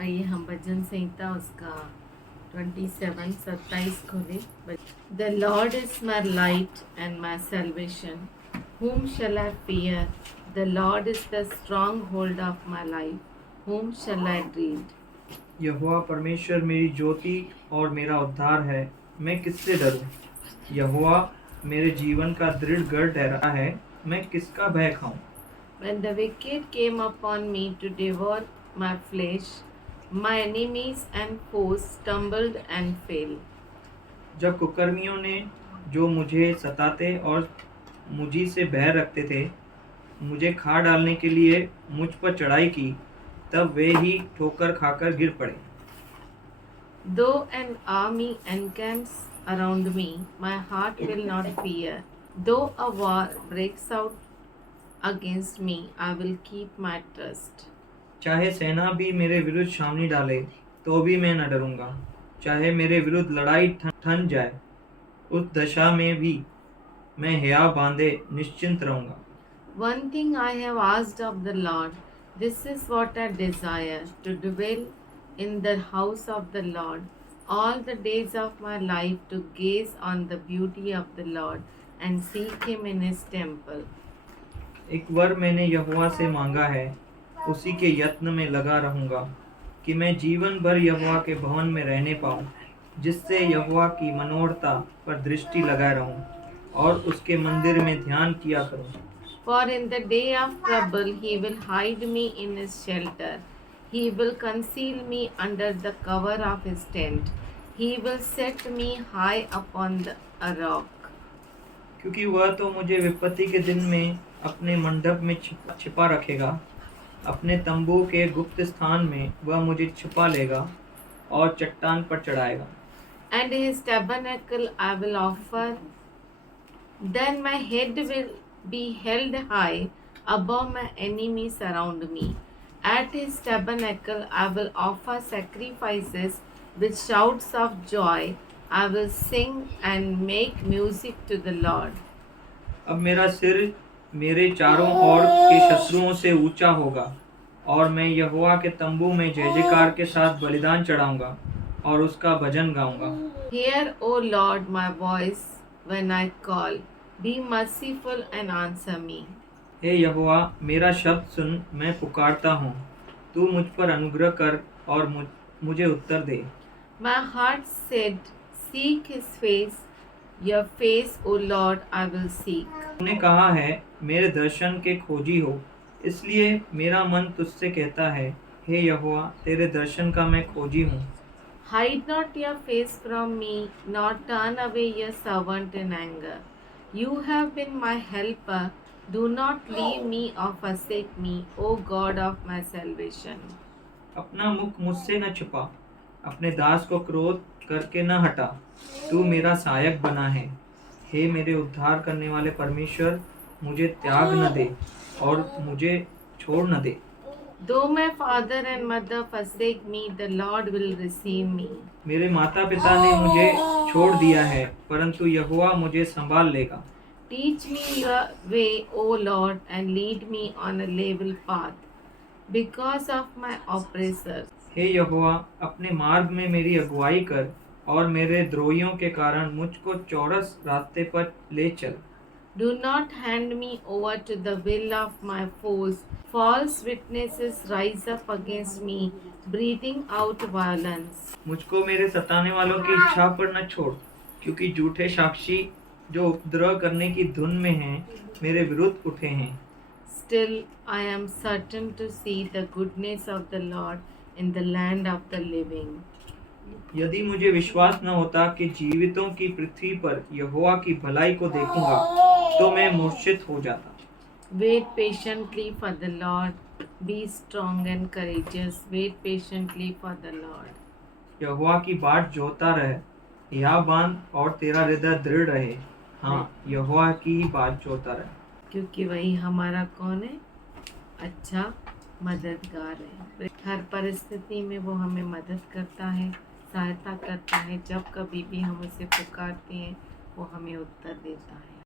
आइए हम भजन संहिता उसका 27 खोले। The Lord is my light and my salvation, whom shall I fear? The Lord is the stronghold of my life, whom shall I dread? यहोवा परमेश्वर मेरी ज्योति और मेरा उद्धार है, मैं किससे डरूं? यहोवा मेरे जीवन का दृढ़ गढ़ ठहरा है, मैं किसका भय खाऊं? When the wicked came upon me to devour my flesh, my enemies and foes stumbled and fell. जब कुकर्मियों ने जो मुझे सताते और मुझी से बैर रखते थे, मुझे खा डालने के लिए मुझ पर चढ़ाई की, तब वे ही ठोकर खाकर गिर पड़े। Though an army encamps around me, my heart will not fear. Though a war breaks out against me, I will keep my trust. चाहे सेना भी मेरे विरुद्ध छावनी डाले, तो भी मैं न डरूंगा। चाहे मेरे विरुद्ध लड़ाई ठन जाए, उस दशा में भी मैं हियाव बांधे निश्चिंत रहूंगा। One thing I have asked of the Lord, this is what I desire, to dwell in the house of the Lord all the days of my life, to gaze on the beauty of the Lord and seek him in his temple. एक वर मैंने यहोवा से मांगा है, उसी के यत्न में लगा रहूंगा, कि मैं जीवन भर यहोवा के भवन में रहने पाऊं, जिससे यहोवा की मनोहरता पर दृष्टि लगाए रहूं और उसके मंदिर में ध्यान किया करूं। For in the day of trouble he will hide me in his shelter. He will conceal me under the cover of his tent. He will set me high upon a rock. क्योंकि वह तो मुझे विपत्ति के दिन में अपने मंडप में छिपा रखेगा, अपने तंबू के गुप्त स्थान में वह मुझे छिपा लेगा और चट्टान पर चढ़ाएगा। And his tabernacle I will offer. Then my head will be held high above my enemies around me. At his tabernacle I will offer sacrifices with shouts of joy. I will sing and make music to the Lord. अब मेरा सिर मेरे चारों ओर के शत्रुओं से ऊंचा होगा और मैं यहोवा के तंबू में जय जयकार के साथ बलिदान चढ़ाऊंगा और उसका भजन गाऊंगा। Hear, O Lord, my voice when I call. Be merciful and answer me. हे यहोवा, मेरा शब्द सुन, मैं पुकारता हूँ, तू मुझ पर अनुग्रह कर और मुझे उत्तर दे। My heart said, seek his face. Your face, O Lord, I will seek. तूने कहा है, मेरे दर्शन के खोजी हो, इसलिए मेरा मन तुझसे कहता है, हे यहोवा, तेरे दर्शन का मैं खोजी हूँ। Hide not your face from me, nor turn away your servant in anger. You have been my helper. Do not leave me or forsake me, O God of my salvation. अपना मुख मुझसे न छुपा, अपने दास को क्रोध करके न हटा, तू मेरा सहायक बना है। हे मेरे उद्धार करने वाले परमेश्वर, मुझे त्याग न दे और मुझे छोड़ न दे। Though my father and mother forsake me, the Lord will receive me. मेरे माता पिता ने मुझे छोड़ दिया है, परंतु यहोवा मुझे संभाल लेगा। Teach me your way, O Lord, and lead me on a level path because of my oppressors. हे यहोवा, अपने मार्ग में मेरी अगुवाई कर और मेरे द्रोहियों के कारण मुझको चौरस रास्ते पर ले चल। Do not hand me over to the will of my foes. False witnesses rise up against me, breathing out violence. मुझको मेरे सताने वालों की इच्छा पर न छोड़, क्योंकि झूठे साक्षी जो उपद्रव करने की धुन में हैं, मेरे विरुद्ध उठे हैं। Still, I am certain to see the goodness of the Lord in the land of the living. यदि मुझे विश्वास न होता कि जीवितों की पृथ्वी पर यहोवा की भलाई को देखूंगा, तो मैं मूर्छित हो जाता। Wait patiently for the Lord. Be strong and courageous. Wait patiently for the Lord. यहोवा की बाट जोहता रहे, हियाव बांध और तेरा हृदय दृढ़ रहे। हाँ, यहोवा की ही बात जोहता रहे, क्योंकि वही हमारा कौन है? अच्छा मददगार है। हर परिस्थिति में वो हमें मदद करता है, सहायता करता है। जब कभी भी हम उसे पुकारते हैं, वो हमें उत्तर देता है।